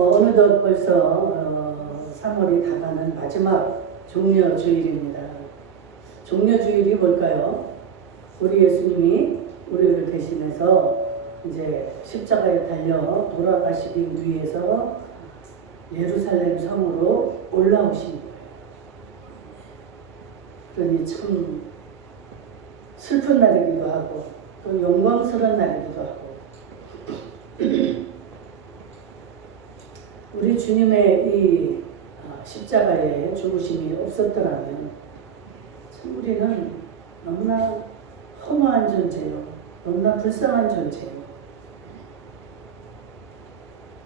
어느덧 벌써 3월이 다가는 마지막 종려주일입니다. 종려주일이 뭘까요? 우리 예수님이 우리를 대신해서 이제 십자가에 달려 돌아가시기 위해서 예루살렘 성으로 올라오신 거예요. 그러니 참 슬픈 날이기도 하고 또 영광스러운 날이기도 하고 우리 주님의 이 십자가에 죽으심이 없었더라면 참 우리는 너무나 허무한 존재요, 너무나 불쌍한 존재요.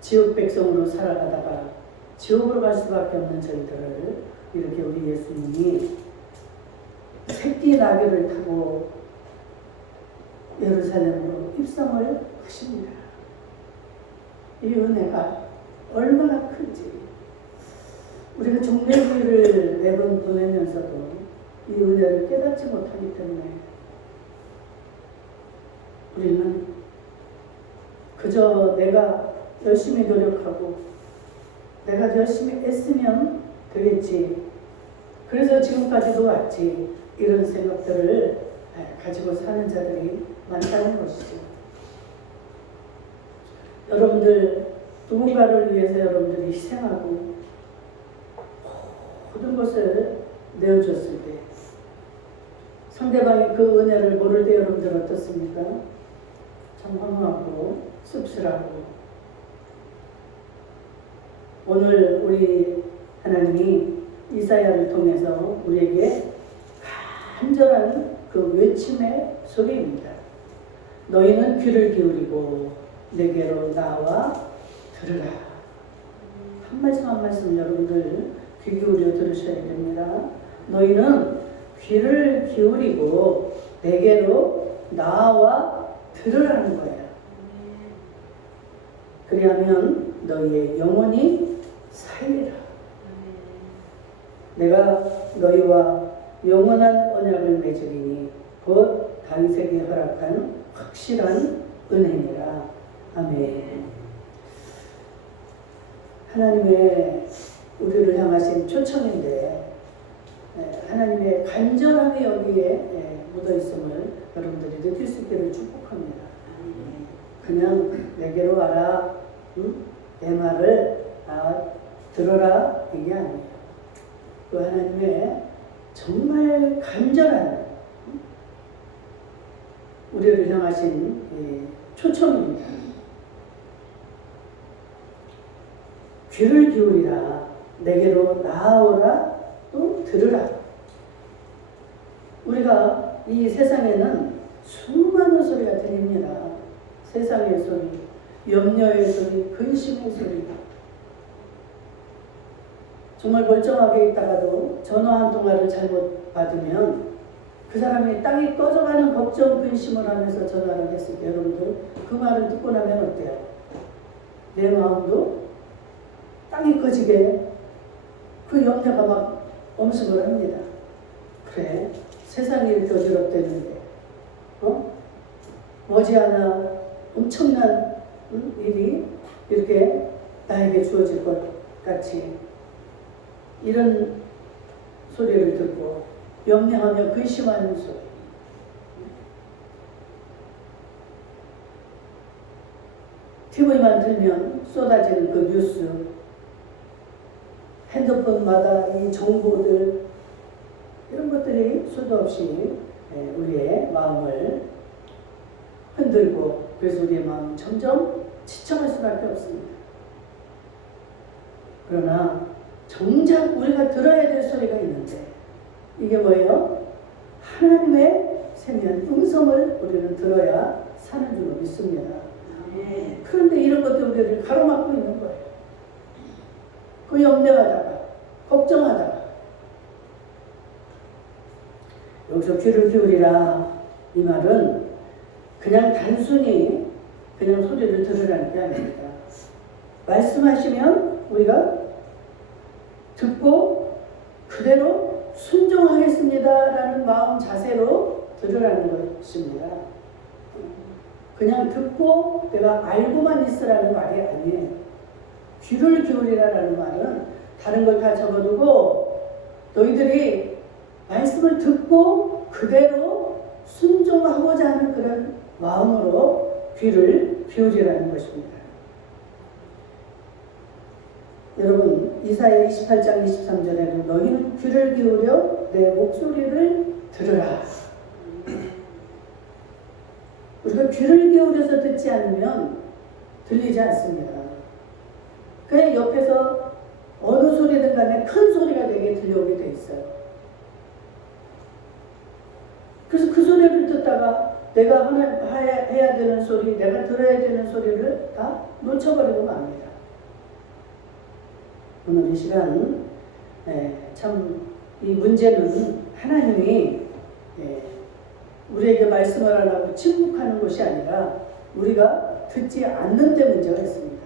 지옥 백성으로 살아가다가 지옥으로 갈 수밖에 없는 저희들을 이렇게 우리 예수님이 새끼 나귀를 타고 예루살렘으로 입성을 하십니다. 이 은혜가 얼마나 큰지 우리가 종례주일을 매번 보내면서도 이 은혜를 깨닫지 못하기 때문에 우리는 그저 내가 열심히 노력하고 내가 열심히 애쓰면 되겠지, 그래서 지금까지도 왔지, 이런 생각들을 가지고 사는 자들이 많다는 것이죠. 여러분들 누군가를 위해서 여러분들이 희생하고 모든 것을 내어줬을 때 상대방이 그 은혜를 모를 때 여러분들 어떻습니까? 참 허무하고 씁쓸하고. 오늘 우리 하나님이 이사야를 통해서 우리에게 간절한 그 외침의 소리입니다. 너희는 귀를 기울이고 내게로 나와 들으라. 한 말씀 한 말씀 여러분들 귀 기울여 들으셔야 됩니다. 너희는 귀를 기울이고 내게로 나와 들으라는 거예요. 그리하면 너희의 영혼이 살리라. 내가 너희와 영원한 언약을 맺으리니 곧 다윗에게 허락한 확실한 은혜니라. 아멘. 하나님의 우리를 향하신 초청인데 하나님의 간절함이 여기에 묻어있음을 여러분들이 느낄 수 있기를 축복합니다. 그냥 내게로 와라, 내 말을 들어라, 이게 아니에요. 그 하나님의 정말 간절한 우리를 향하신 초청입니다. 귀를 기울이라, 내게로 나아오라, 또 들으라. 우리가 이 세상에는 수많은 소리가 들립니다. 세상의 소리, 염려의 소리, 근심의 소리. 정말 멀쩡하게 있다가도 전화 한 통화를 잘못 받으면 그 사람이 땅이 꺼져가는 걱정, 근심을 하면서 전화를 했을 때 여러분들 그 말을 듣고 나면 어때요? 내 마음도 땅이 꺼지게 그 염려가 막 엄습을 합니다. 그래, 세상이 이렇게 어지럽다는데 머지않아 엄청난 일이 이렇게 나에게 주어질 것 같이 이런 소리를 듣고 염려하며 근심하는 소리. TV만 틀면 쏟아지는 그 뉴스, 핸드폰마다 이 정보들, 이런 것들이 수도 없이 우리의 마음을 흔들고, 그래서 우리의 마음은 점점 지쳐갈 수밖에 없습니다. 그러나 정작 우리가 들어야 될 소리가 있는데 이게 뭐예요? 하나님의 세미한 음성을 우리는 들어야 사는 줄로 믿습니다. 그런데 이런 것들 우리를 가로막고 있는 거예요. 그 염려하다가 걱정하다가. 여기서 귀를 기울이라, 이 말은 그냥 단순히 그냥 소리를 들으라는 게 아닙니다. 말씀하시면 우리가 듣고 그대로 순종하겠습니다라는 마음 자세로 들으라는 것입니다. 그냥 듣고 내가 알고만 있으라는 말이 아니에요. 귀를 기울이라라는 말은 다른 걸 다 접어두고 너희들이 말씀을 듣고 그대로 순종하고자 하는 그런 마음으로 귀를 기울이라는 것입니다. 여러분 이사야 28장 23절에는 너희는 귀를 기울여 내 목소리를 들으라. 우리가 귀를 기울여서 듣지 않으면 들리지 않습니다. 그냥 옆에서 어느 소리든 간에 큰 소리가 되게 들려오게 돼 있어요. 그래서 그 소리를 듣다가 내가 해야 되는 소리, 내가 들어야 되는 소리를 다 놓쳐버리고 맙니다. 오늘 이 시간 참 이 문제는 하나님이 우리에게 말씀을 안 하고 침묵하는 것이 아니라 우리가 듣지 않는 데 문제가 있습니다.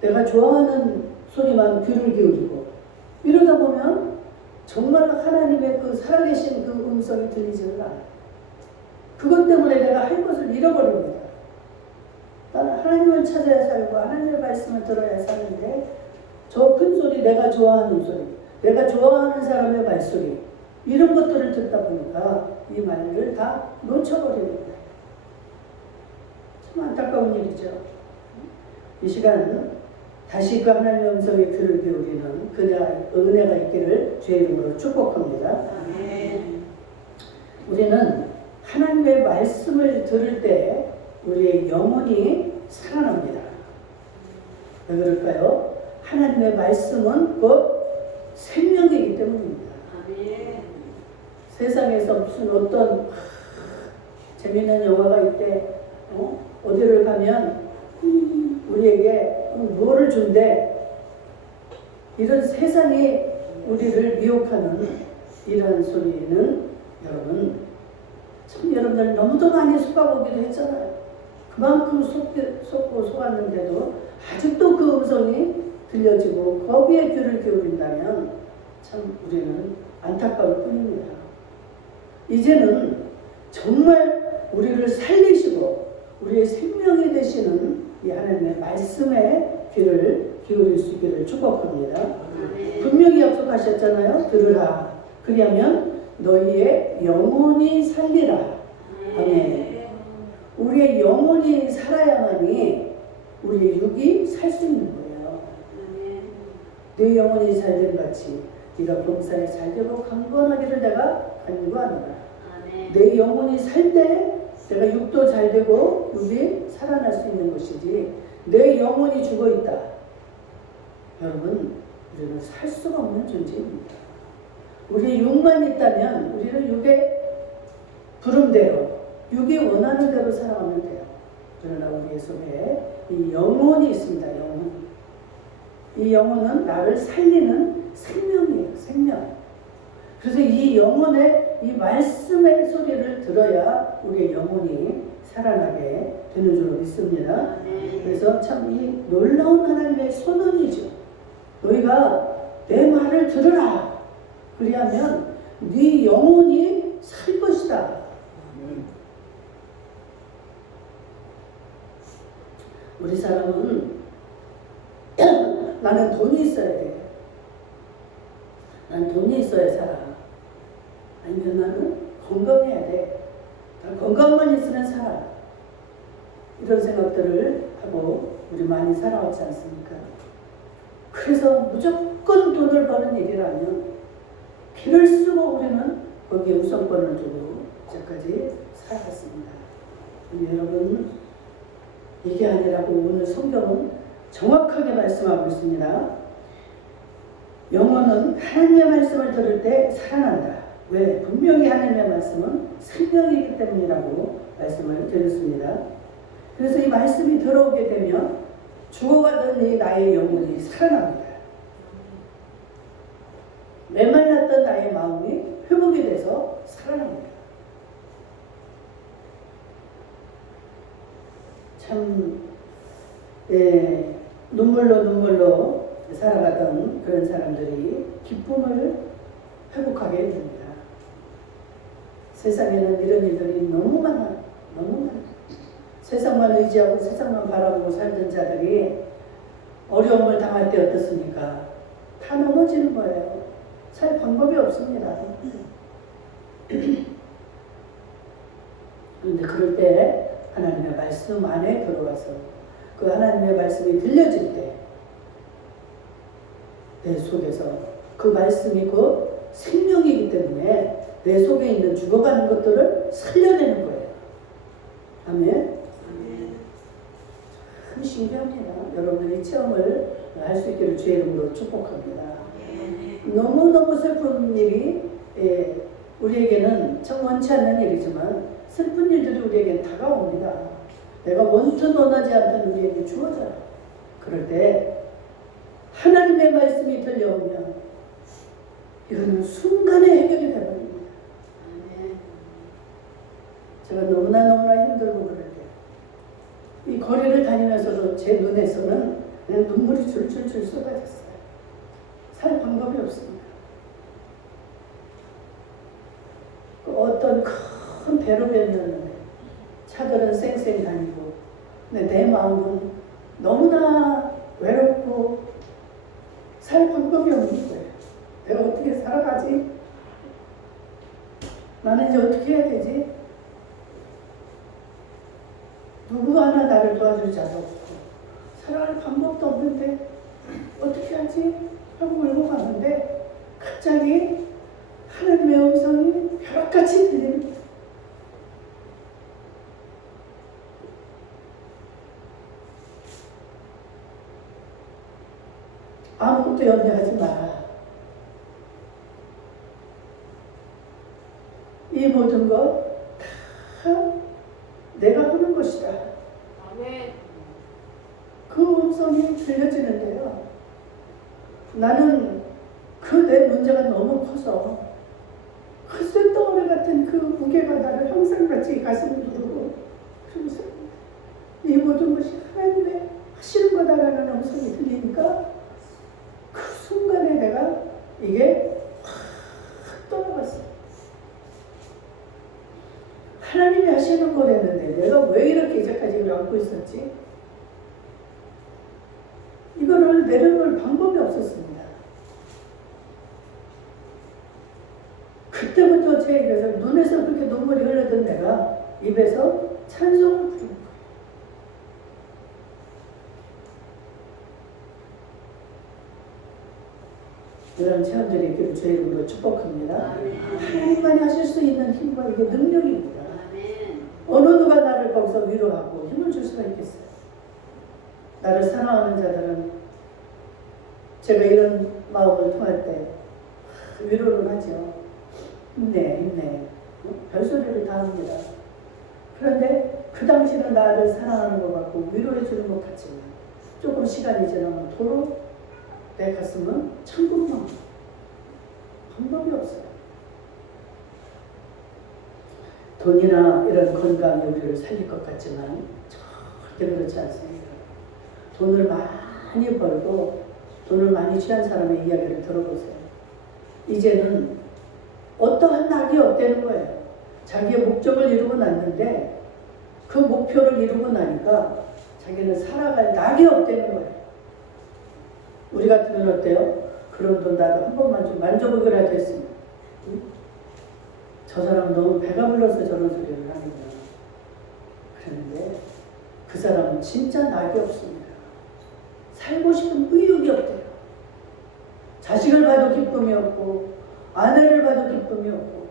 내가 좋아하는 소리만 귀를 기울이고 이러다 보면 정말 하나님의 그 살아계신 그 음성이 들리지는 않아요. 그것 때문에 내가 할 것을 잃어버립니다. 나는 하나님을 찾아야 살고 하나님의 말씀을 들어야 사는데 저 큰 소리, 내가 좋아하는 소리, 내가 좋아하는 사람의 말소리 이런 것들을 듣다 보니까 이 말을 다 놓쳐버립니다. 참 안타까운 일이죠. 이 시간 다시 그 하나님의 음성에 귀를 기울이는 그 은혜가 있기를 주의 이름으로 축복합니다. 우리는 하나님의 말씀을 들을 때 우리의 영혼이 살아납니다. 왜 그럴까요? 하나님의 말씀은 곧 생명이기 때문입니다. 세상에서 무슨 어떤 재미있는 영화가 있대, 어디를 가면 우리에게 뭐를 준대, 이런 세상이 우리를 미혹하는 이런 소리는 여러분 참 여러분들 너무도 많이 속아보기도 했잖아요. 그만큼 속고 속았는데도 아직도 그 음성이 들려지고 거기에 귀를 기울인다면 참 우리는 안타까울 뿐입니다. 이제는 정말 우리를 살리시고 우리의 생명이 되시는 이 하나님의 말씀에 귀를 기울일 수 있기를 축복합니다. 분명히 약속하셨잖아요. 들으라. 그리하면 너희의 영혼이 살리라. 아멘. 우리의 영혼이 살아야만이 우리의 육이 살 수 있는 거예요. 내 영혼이 잘된 같이 네가 범사에 잘되고 강건하기를 내가 간구하노라. 내 영혼이 살 때 내가 육도 잘되고 육이 살아날 수 있는 것이지 내 영혼이 죽어있다. 여러분 우리는 살 수가 없는 존재입니다. 우리의 육만 있다면 우리는 육의 부름대로 육이 원하는 대로 살아가면 돼요. 그러나 우리의 속에 이 영혼이 있습니다. 영혼. 이 영혼은 나를 살리는 생명이에요. 생명. 그래서 이 영혼의 이 말씀의 소리를 들어야 우리의 영혼이 살아나게 되는 줄 믿습니다. 그래서 참 이 놀라운 하나님의 선언이죠. 너희가 내 말을 들으라. 그리하면 네 영혼이 살 것이다. 우리 사람은 나는 돈이 있어야 돼. 난 돈이 있어야 살아. 아니면 나는 건강해야 돼. 난 건강만 있으면 살아. 이런 생각들을 하고 우리 많이 살아왔지 않습니까? 그래서 무조건 돈을 버는 일이라면 피를 쓰고 우리는 거기에 우선권을 두고 이제까지 살아왔습니다. 여러분 이게 아니라고 오늘 성경은 정확하게 말씀하고 있습니다. 영혼은 하나님의 말씀을 들을 때 살아난다. 왜? 분명히 하나님의 말씀은 생명이기 때문이라고 말씀을 드렸습니다. 그래서 이 말씀이 들어오게 되면 죽어가던 이 나의 영혼이 살아납니다. 메말랐던 나의 마음이 회복이 돼서 살아납니다. 참 눈물로 살아가던 그런 사람들이 기쁨을 회복하게 됩니다. 세상에는 이런 일들이 너무 많아. 세상만 의지하고 세상만 바라보고 살던 자들이 어려움을 당할 때 어떻습니까? 다 넘어지는 거예요. 살 방법이 없습니다. 그런데 그럴 때 하나님의 말씀 안에 들어와서 그 하나님의 말씀이 들려질 때 내 속에서 그 말씀이 그 생명이기 때문에 내 속에 있는 죽어가는 것들을 살려내는 거예요. 아멘. 참 신기합니다. 여러분들이 체험을 할 수 있기를 주의 이름으로 축복합니다. 너무너무 슬픈 일이 우리에게는 참 원치 않는 일이지만 슬픈 일들이 우리에게 다가옵니다. 내가 원튼 원하지 않던 우리에게 주어져요. 그럴 때 하나님의 말씀이 들려오면 이거는 순간에 해결이 되어버립니다. 제가 너무나 힘들고 그럴 때 이 거리를 다니면서도 제 눈에서는 그냥 눈물이 줄줄줄 쏟아졌어요. 살 방법이 없습니다. 어떤 큰 배로변이었는데 차들은 쌩쌩 다니고 근데 내 마음은 너무나 외롭고 살 방법이 없는 거예요. 내가 어떻게 살아가지? 나는 이제 어떻게 해야 되지? 누구 하나 나를 도와줄 자도 없고 살아갈 방법도 없는데 어떻게 하지? 하고 울고 가는데 갑자기 하나님의 음성이 벼락같이 들립니다. 아무것도 염려하지 마라. 이 모든 것 다 내가 하는 것이다. 아멘. 그 음성이 들려지는데요. 나는 그 내 문제가 너무 커서 그 쇳덩어리 같은 그 무게가 나를 항상 같이 가슴을 누르고 그러면서 이 모든 것이 하나님의 하시는 거다라는 음성이 들리니까 그 순간에 내가 이게 확 떠나갔어요. 하나님이 하시는 거랬는데 내가 왜 이렇게 이제까지 이걸 안고 있었지? 이거를 내려놓을 방법이 없었습니다. 그때부터 제 입에서 눈에서 그렇게 눈물이 흘러던 내가 입에서 찬송을 부르는 거예요. 이런 체험들이 있기를 주의 이름으로 축복합니다. 하나님만이 하실 수 있는 힘과 이게 능력입니다. 어느 누가 나를 거기서 위로하고 힘을 줄 수가 있겠어요. 나를 사랑하는 자들은 제가 이런 마음을 통할 때 위로를 하죠. 힘내 별소리를 다 합니다. 그런데 그 당시는 나를 사랑하는 것 같고 위로해 주는 것 같지만 조금 시간이 지나면 도로 내 가슴은 천국만 방법이 없어요. 돈이나 이런 건강이 우리를 살릴 것 같지만 절대 그렇지 않습니다. 돈을 많이 벌고 돈을 많이 취한 사람의 이야기를 들어보세요. 이제는 어떠한 낙이 없다는 거예요. 자기의 목적을 이루고 났는데 그 목표를 이루고 나니까 자기는 살아갈 낙이 없다는 거예요. 우리 같으면 어때요? 그런 돈 나도 한 번만 좀 만져보기라도 했으면. 응? 저 사람은 너무 배가 불러서 저런 소리를 하는구나. 그런데 그 사람은 진짜 낙이 없습니다. 살고 싶은 의욕이 없대요. 자식을 봐도 기쁨이 없고 아내를 봐도 기쁨이 없고.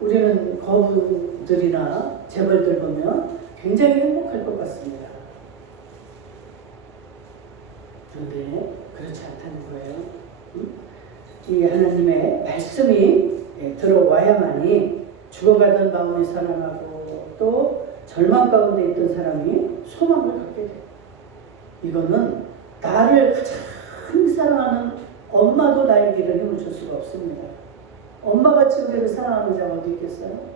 우리는 거부들이나 재벌들 보면 굉장히 행복할 것 같습니다. 그런데 그렇지 않다는 거예요. 이 하나님의 말씀이 들어와야만이 죽어가던 마음이 살아나고 또 절망 가운데 있던 사람이 소망을 갖게 돼요. 이거는 나를 가장 사랑하는 엄마도 나에게 힘을 줄 수가 없습니다. 엄마같이 우리를 사랑하는 자가 어디 있겠어요?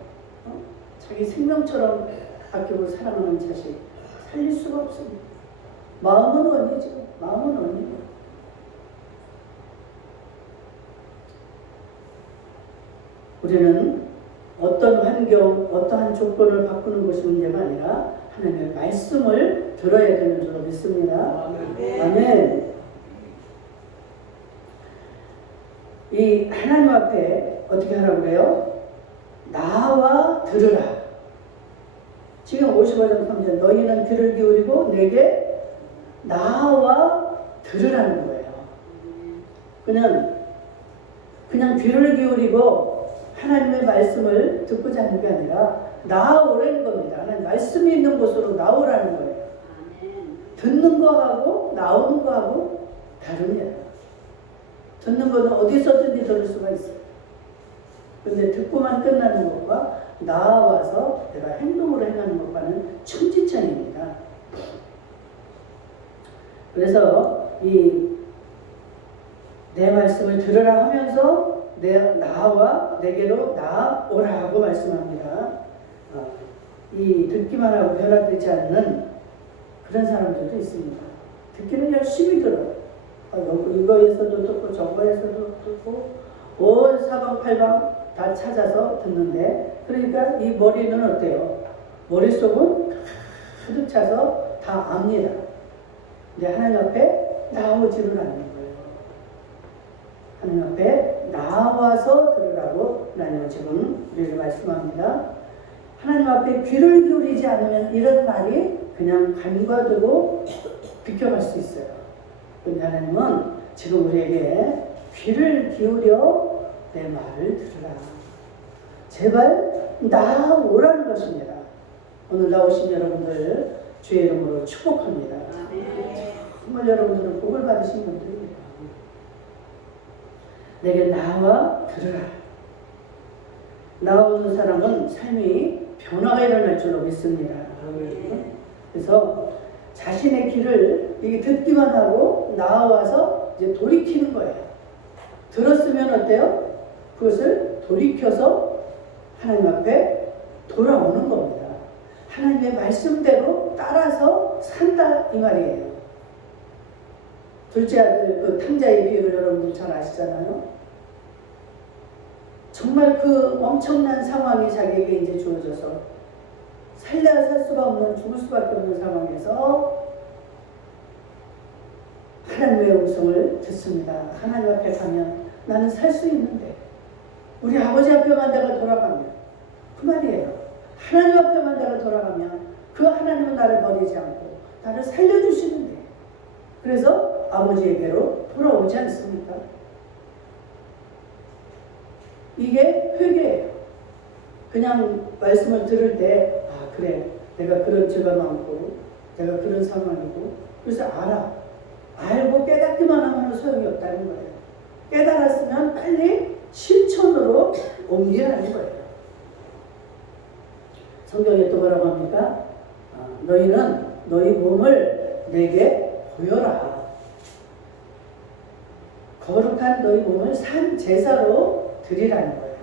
자기 생명처럼 아끼고 사랑하는 자식 살릴 수가 없습니다. 마음은 원이죠. 마음은 원이고. 우리는 어떤 환경, 어떠한 조건을 바꾸는 것이 문제가 아니라 하나님의 말씀을 들어야 되는 줄로 믿습니다. 아멘. 이 하나님 앞에 어떻게 하라고 그래요? 나와 들으라. 지금 55장 3절 너희는 귀를 기울이고 내게 나와 들으라는 거예요. 그냥 귀를 기울이고 하나님의 말씀을 듣고자 하는 게 아니라 나오라는 겁니다. 하나님 말씀이 있는 곳으로 나오라는 거예요. 듣는 거하고 나오는 거하고 다릅니다. 듣는 거는 어디서든지 들을 수가 있어요. 그런데 듣고만 끝나는 것과 나와서 내가 행동으로 행하는 것과는 천지차이입니다. 그래서 내 말씀을 들으라 하면서 나와 내게로 나오라고 말씀합니다. 이 듣기만 하고 변화되지 않는 그런 사람들도 있습니다. 듣기는 열심히 들어요. 이거에서도 듣고 저거에서도 듣고 온 사방팔방 다 찾아서 듣는데, 그러니까 이 머리는 어때요? 머릿속은 가득 차서 다 압니다. 근데 하나님 앞에 나오지는 않는 거예요. 하나님 앞에 나와서 들으라고 하나님은 지금 우리에게 말씀합니다. 하나님 앞에 귀를 기울이지 않으면 이런 말이 그냥 간과되고 비껴갈 수 있어요. 그런데 하나님은 지금 우리에게 귀를 기울여 내 말을 들으라. 제발 나오라는 것입니다. 오늘 나오신 여러분들 주의 이름으로 축복합니다. 정말 여러분들은 복을 받으신 분들입니다. 내게 나와 들으라. 나오는 사람은 삶이 변화가 일어날 줄로 믿습니다. 그래서 자신의 길을 이게 듣기만 하고 나와서 이제 돌이키는 거예요. 들었으면 어때요? 그것을 돌이켜서 하나님 앞에 돌아오는 겁니다. 하나님의 말씀대로 따라서 산다 이 말이에요. 둘째 아들 그 탕자의 비유를 여러분들 잘 아시잖아요. 정말 그 엄청난 상황이 자기에게 이제 주어져서 살려야 살 수가 없는, 죽을 수밖에 없는 상황에서 하나님의 음성을 듣습니다. 하나님 앞에 가면 나는 살 수 있는데, 우리 아버지 앞에만 내가 돌아가면, 그 말이에요. 하나님 앞에만 내가 돌아가면 그 하나님은 나를 버리지 않고 나를 살려주시는데, 그래서 아버지에게로 돌아오지 않습니까? 이게 회개예요. 그냥 말씀을 들을 때 그래, 내가 그런 죄가 많고 내가 그런 상황이고, 그래서 알고 깨닫기만 하면 소용이 없다는 거예요. 깨달았으면 빨리 실천으로 옮겨야 하는 거예요. 성경에 또 뭐라고 합니까? 너희는 너희 몸을 내게 보여라. 거룩한 너희 몸을 산 제사로 드리라는 거예요.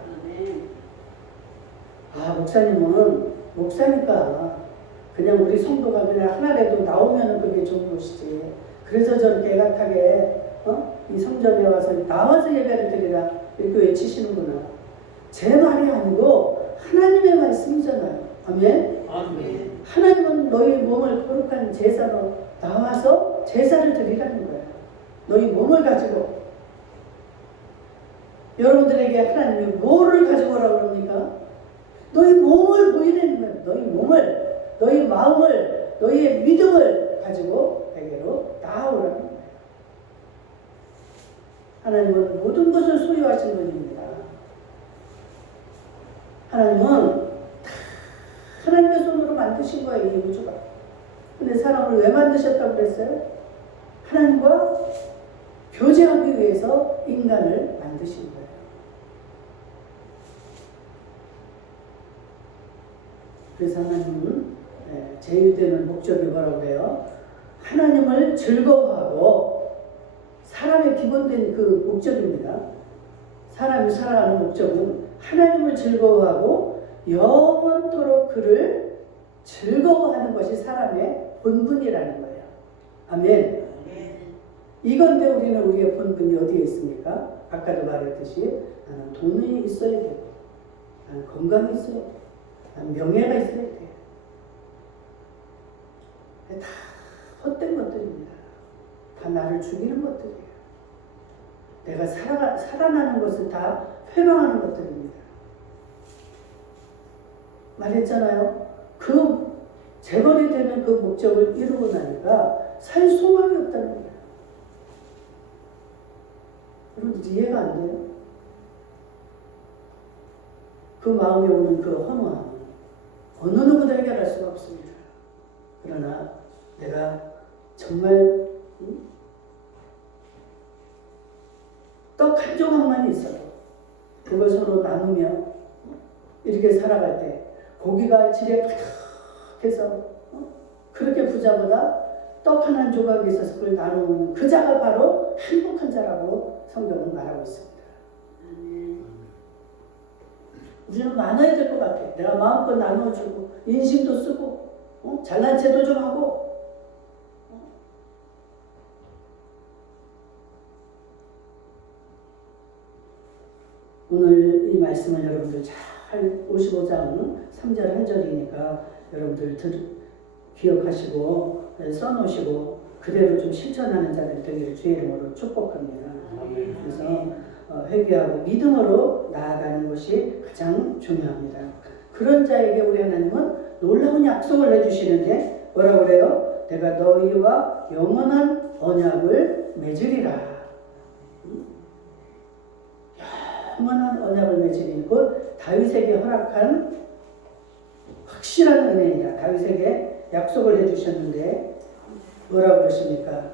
목사님은 목사니까 그냥 우리 성도가 그냥 하나라도 나오면 그게 좋은 것이지, 그래서 저렇게 애같하게 이 성전에 와서 나와서 예배를 드리라 이렇게 외치시는구나. 제 말이 아니고 하나님의 말씀이잖아요. 아멘? 아멘. 하나님은 너희 몸을 거룩한 제사로 나와서 제사를 드리라는 거예요. 너희 몸을 가지고. 여러분들에게 하나님이 뭐를 가지고 오라고 그럽니까? 너희 몸을 보이라는 거예요. 너희 몸을, 너희 마음을, 너희의 믿음을 가지고 내게로 나아오라는 거예요. 하나님은 모든 것을 소유하신 분입니다. 하나님은 하나님의 손으로 만드신 거예요, 이 우주가. 근데 사람을 왜 만드셨다고 그랬어요? 하나님과 교제하기 위해서 인간을 만드신 거예요. 그래서 하나님은 제일 되는 목적이 뭐라고 그래요? 하나님을 즐거워하고, 사람의 기본된 그 목적입니다. 사람이 살아가는 목적은 하나님을 즐거워하고 영원토록 그를 즐거워하는 것이 사람의 본분이라는 거예요. 아멘. 이건데 우리는 우리의 본분이 어디에 있습니까? 아까도 말했듯이 나는 돈이 있어야 되고, 나는 건강이 있어야 되고, 나는 명예가 있어야 돼요. 다 헛된 것들입니다. 다 나를 죽이는 것들이에요. 내가 살아나는 것을 다 회방하는 것들입니다. 말했잖아요. 그 재벌이 되는 그 목적을 이루고 나니까 살 소망이 없다는 거예요. 여러분 이해가 안 돼요? 그 마음에 오는 그 허무함은 어느 누구도 해결할 수가 없습니다. 그러나 내가 정말 떡 한 조각만 있어도 그걸 서로 나누며 이렇게 살아갈 때 고기가 질에 가득해서 그렇게 부자보다 떡 한 조각이 있어서 그걸 나누는 그 자가 바로 행복한 자라고 성경은 말하고 있습니다. 우리는 많아야 될 것 같아. 내가 마음껏 나눠주고 인심도 쓰고 잘난 체도 좀 하고 오늘 이 말씀을 여러분들 잘 55장 3절 한 절이니까 여러분들 기억하시고 써놓으시고 그대로 좀 실천하는 자들 되기를 주의 이름으로 축복합니다. 그래서 회개하고 믿음으로 나아가는 것이 가장 중요합니다. 그런 자에게 우리 하나님은 놀라운 약속을 해주시는데 뭐라고 그래요? 내가 너희와 영원한 언약을 맺으리라. 영원한 언약을 맺으리니 곧 다윗에게 허락한 확실한 은혜이다. 다윗에게 약속을 해주셨는데 뭐라고 그러십니까?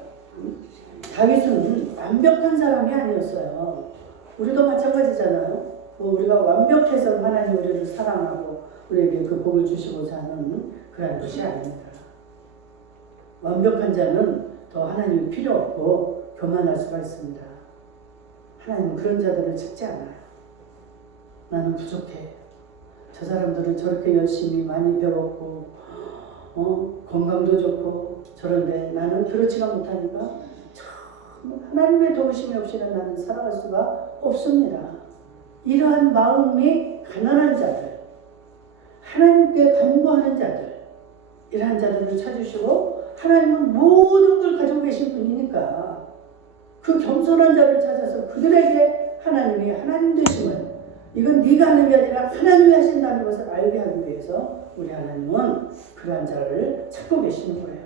다윗은 완벽한 사람이 아니었어요. 우리도 마찬가지잖아요. 우리가 완벽해서 하나님 우리를 사랑하고 우리에게 그 복을 주시고자 하는 그런 것이 아닙니다. 완벽한 자는 더 하나님이 필요 없고 교만할 수가 있습니다. 하나님은 그런 자들을 찾지 않아요. 나는 부족해. 저 사람들은 저렇게 열심히 많이 배웠고 건강도 좋고 저런데 나는 그렇지가 못하니까 참 하나님의 도우심이 없이는 나는 살아갈 수가 없습니다. 이러한 마음이 가난한 자들, 하나님께 간구하는 자들, 이러한 자들을 찾으시고 하나님은 모든 걸 가지고 계신 분이니까 그 겸손한 자를 찾아서 그들에게 하나님이 하나님 되심을 이건 네가 하는 게 아니라 하나님이 하신다는 것을 알게 하기 위해서 우리 하나님은 그러한 자를 찾고 계시는 거예요.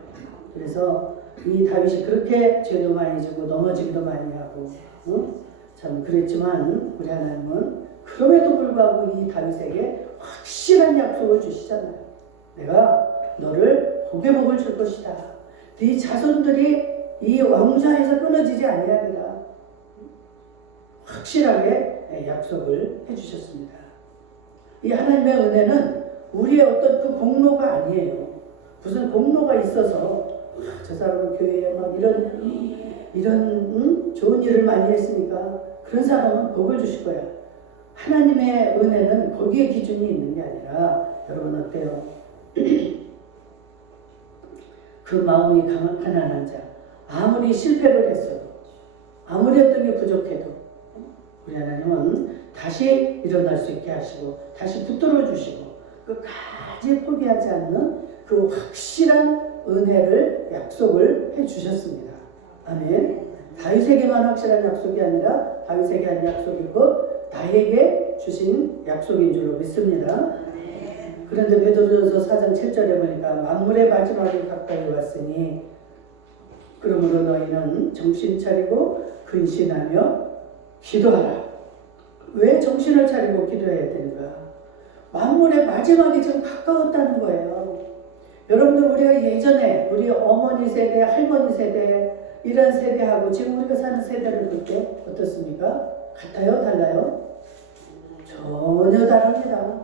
그래서 이 다윗이 그렇게 죄도 많이 지고 넘어지기도 많이 하고 참 그랬지만 우리 하나님은 그럼에도 불구하고 이 다윗에게 확실한 약속을 주시잖아요. 내가 너를 복의 복을 줄 것이다. 네 자손들이 이 왕좌에서 끊어지지 아니하리라. 확실하게 약속을 해주셨습니다. 이 하나님의 은혜는 우리의 어떤 그 공로가 아니에요. 무슨 공로가 있어서 저 사람은 교회에 막 이런 좋은 일을 많이 했으니까 그런 사람은 복을 주실 거야. 하나님의 은혜는 거기에 기준이 있는 게 아니라 여러분 어때요? 그 마음이 가난한 자 아무리 실패를 했어도 아무리 어떤 게 부족해도 우리 하나님은 다시 일어날 수 있게 하시고 다시 붙들어 주시고 끝까지 포기하지 않는 그 확실한 은혜를 약속을 해 주셨습니다. 아멘. 다윗에게만 확실한 약속이 아니라 다윗에게 한 약속이고 나에게 주신 약속인 줄로 믿습니다. 그런데 베드로전서 4장 7절에 보니까 만물의 마지막이 가까이 왔으니 그러므로 너희는 정신 차리고 근신하며 기도하라. 왜 정신을 차리고 기도해야 되는가? 만물의 마지막이 지금 가까웠다는 거예요. 여러분들 우리가 예전에 우리 어머니 세대, 할머니 세대 이런 세대하고 지금 우리가 사는 세대를 볼 때 어떻습니까? 같아요? 달라요? 전혀 다릅니다.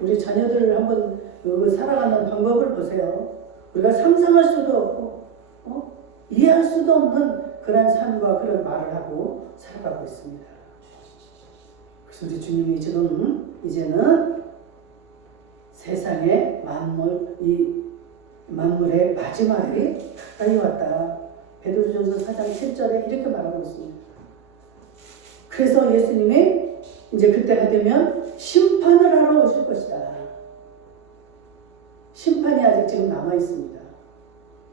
우리 자녀들을 한번 살아가는 방법을 보세요. 우리가 상상할 수도 없고 이해할 수도 없는 그런 삶과 그런 말을 하고 살아가고 있습니다. 그래서 우리 주님이 지금 이제는 세상의 만물의 마지막이 가까이 왔다. 베드로전서 4장 7절에 이렇게 말하고 있습니다. 그래서 예수님이 이제 그때가 되면 심판을 하러 오실 것이다. 심판이 아직 지금 남아 있습니다.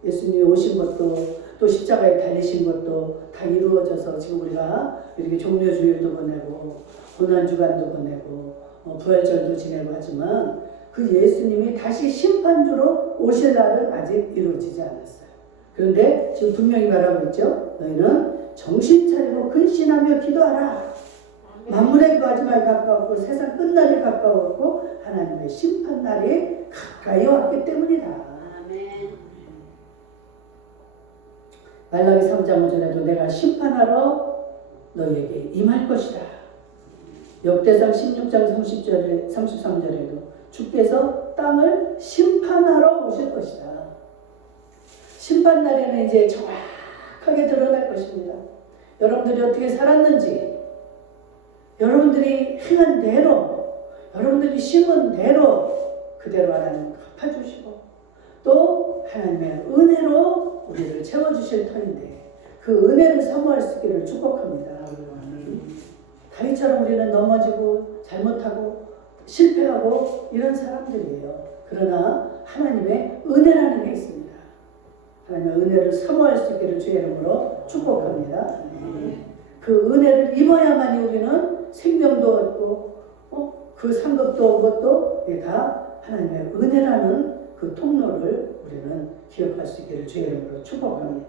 예수님이 오신 것도 또 십자가에 달리신 것도 다 이루어져서 지금 우리가 이렇게 종려주일도 보내고 고난주간도 보내고 부활절도 지내고 하지만 그 예수님이 다시 심판주로 오실 날은 아직 이루어지지 않았어요. 그런데 지금 분명히 말하고 있죠. 너희는 정신 차리고 근신하며 기도하라. 만물의 마지막이 가까웠고 세상 끝날이 가까웠고 하나님의 심판날이 가까이 왔기 때문이다. 아멘. 말라기 3장 5절에도 내가 심판하러 너희에게 임할 것이다. 역대상 16장 33절에도 주께서 땅을 심판하러 오실 것이다. 심판날에는 이제 정확하게 드러날 것입니다. 여러분들이 어떻게 살았는지, 여러분들이 행한 대로, 여러분들이 심은 대로 그대로 하나님 갚아주시고 또 하나님의 은혜로 우리를 채워주실 터인데 그 은혜를 사모할 수 있기를 축복합니다. 다윗처럼 우리는 넘어지고 잘못하고 실패하고 이런 사람들이에요. 그러나 하나님의 은혜라는 게 있습니다. 하나님의 은혜를 사모할 수 있기를 주의 이름으로 축복합니다. 그 은혜를 입어야만이 우리는 생명도 얻고 그 상급도 얻고 다 하나님의 은혜라는 그 통로를 우리는 기억할 수 있기를 주의 이름으로 축복합니다.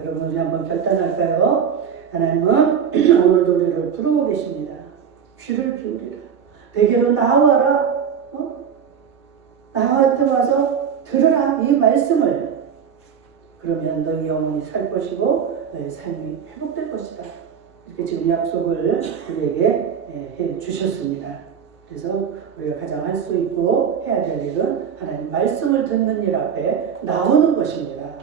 여러분 우리 한번 결단할까요? 하나님은 오늘도 우리를 부르고 계십니다. 귀를 기울이라. 내게로 나와라. 나한테 와서 들으라 이 말씀을. 그러면 너희 영혼이 살 것이고 너희 삶이 회복될 것이다. 이렇게 지금 약속을 우리에게 해 주셨습니다. 그래서 우리가 가장 할 수 있고 해야 될 일은 하나님 말씀을 듣는 일 앞에 나오는 것입니다.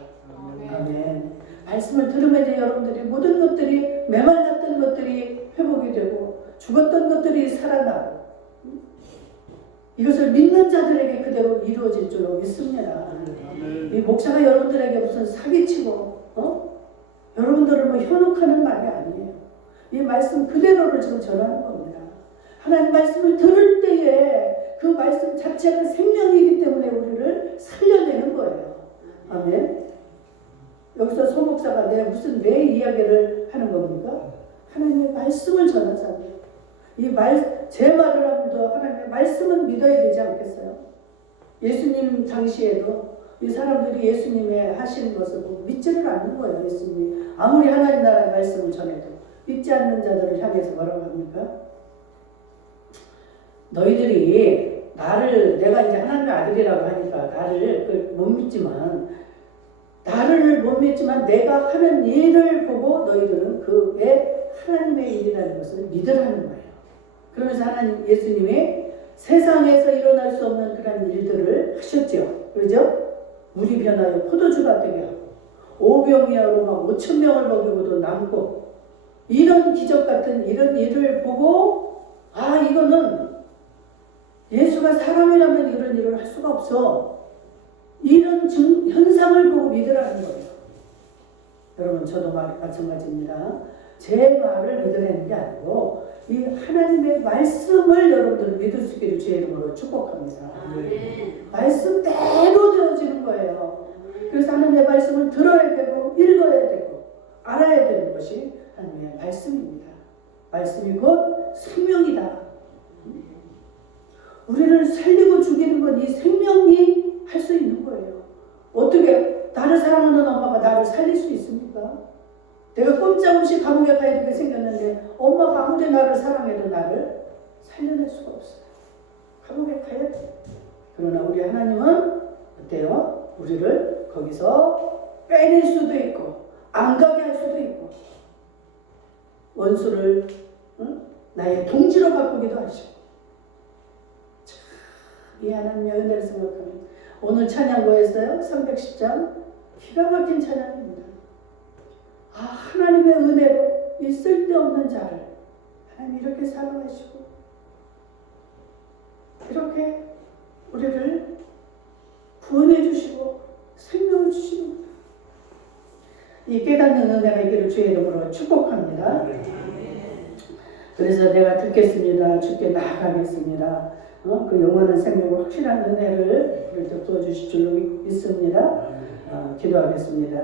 아멘. 말씀을 들으면 이제 여러분들이 모든 것들이 메말랐던 것들이 회복이 되고 죽었던 것들이 살아나고 이것을 믿는 자들에게 그대로 이루어질 줄로 믿습니다. 이 목사가 여러분들에게 무슨 사기치고 여러분들을 뭐 현혹하는 말이 아니에요. 이 말씀 그대로를 지금 전하는 겁니다. 하나님 말씀을 들을 때에 그 말씀 자체가 생명이기 때문에 우리를 살려내는 거예요. 아멘. 여기서 소 목사가 내 이야기를 하는 겁니까? 하나님의 말씀을 전하잖아요. 제 말을 하면도 하나님의 말씀은 믿어야 되지 않겠어요? 예수님 당시에도 이 사람들이 예수님의 하시는 것을 보고 믿지를 않는 거예요. 예수님이 아무리 하나님 나라의 말씀을 전해도 믿지 않는 자들을 향해서 뭐라고 합니까? 너희들이 내가 이제 하나님의 아들이라고 하니까 나를 못 믿지만 내가 하는 일을 보고 너희들은 그게 하나님의 일이라는 것을 믿으라는 거예요. 그러면서 예수님이 세상에서 일어날 수 없는 그런 일들을 하셨죠. 그렇죠? 물이 변하여 포도주가 되게 하고 오병이어로 막 5,000명을 먹이고도 남고 이런 기적 같은 이런 일을 보고 이거는 예수가 사람이라면 이런 일을 할 수가 없어. 이런 현상을 보고 믿으라는 거예요. 여러분 저도 마찬가지입니다. 제 말을 믿으라는 게 아니고 이 하나님의 말씀을 여러분들은 믿을 수 있기를 주의 이름으로 축복합니다. 말씀대로 되어지는 거예요. 그래서 하나님의 말씀을 들어야 되고 읽어야 되고 알아야 되는 것이 하나님의 말씀입니다. 말씀이 곧 생명이다. 우리를 살리고 죽이는 건 이 생명이 할 수 있는 거예요. 어떻게 나를 사랑하는 엄마가 나를 살릴 수 있습니까? 내가 꼼짝없이 감옥에 가야 되게 생겼는데 엄마가 아무리 나를 사랑해도 나를 살려낼 수가 없어요. 감옥에 가야 돼. 그러나 우리 하나님은 어때요? 우리를 거기서 빼낼 수도 있고 안 가게 할 수도 있고 원수를 나의 동지로 바꾸기도 하시고 이 하나님의 은혜를 생각하면 오늘 찬양 뭐였어요? 310장 기가 막힌 찬양입니다. 하나님의 은혜로 이 쓸데없는 자를 하나님 이렇게 사랑하시고 이렇게 우리를 구원해 주시고 생명을 주십니다. 이 깨닫는 은혜가 있기를 주의 이름으로 축복합니다. 그래서 내가 듣겠습니다. 주께 나아가겠습니다. 그 영원한 생명과 확실한 은혜를 우리한테 부어주실 줄로 믿습니다. 기도하겠습니다.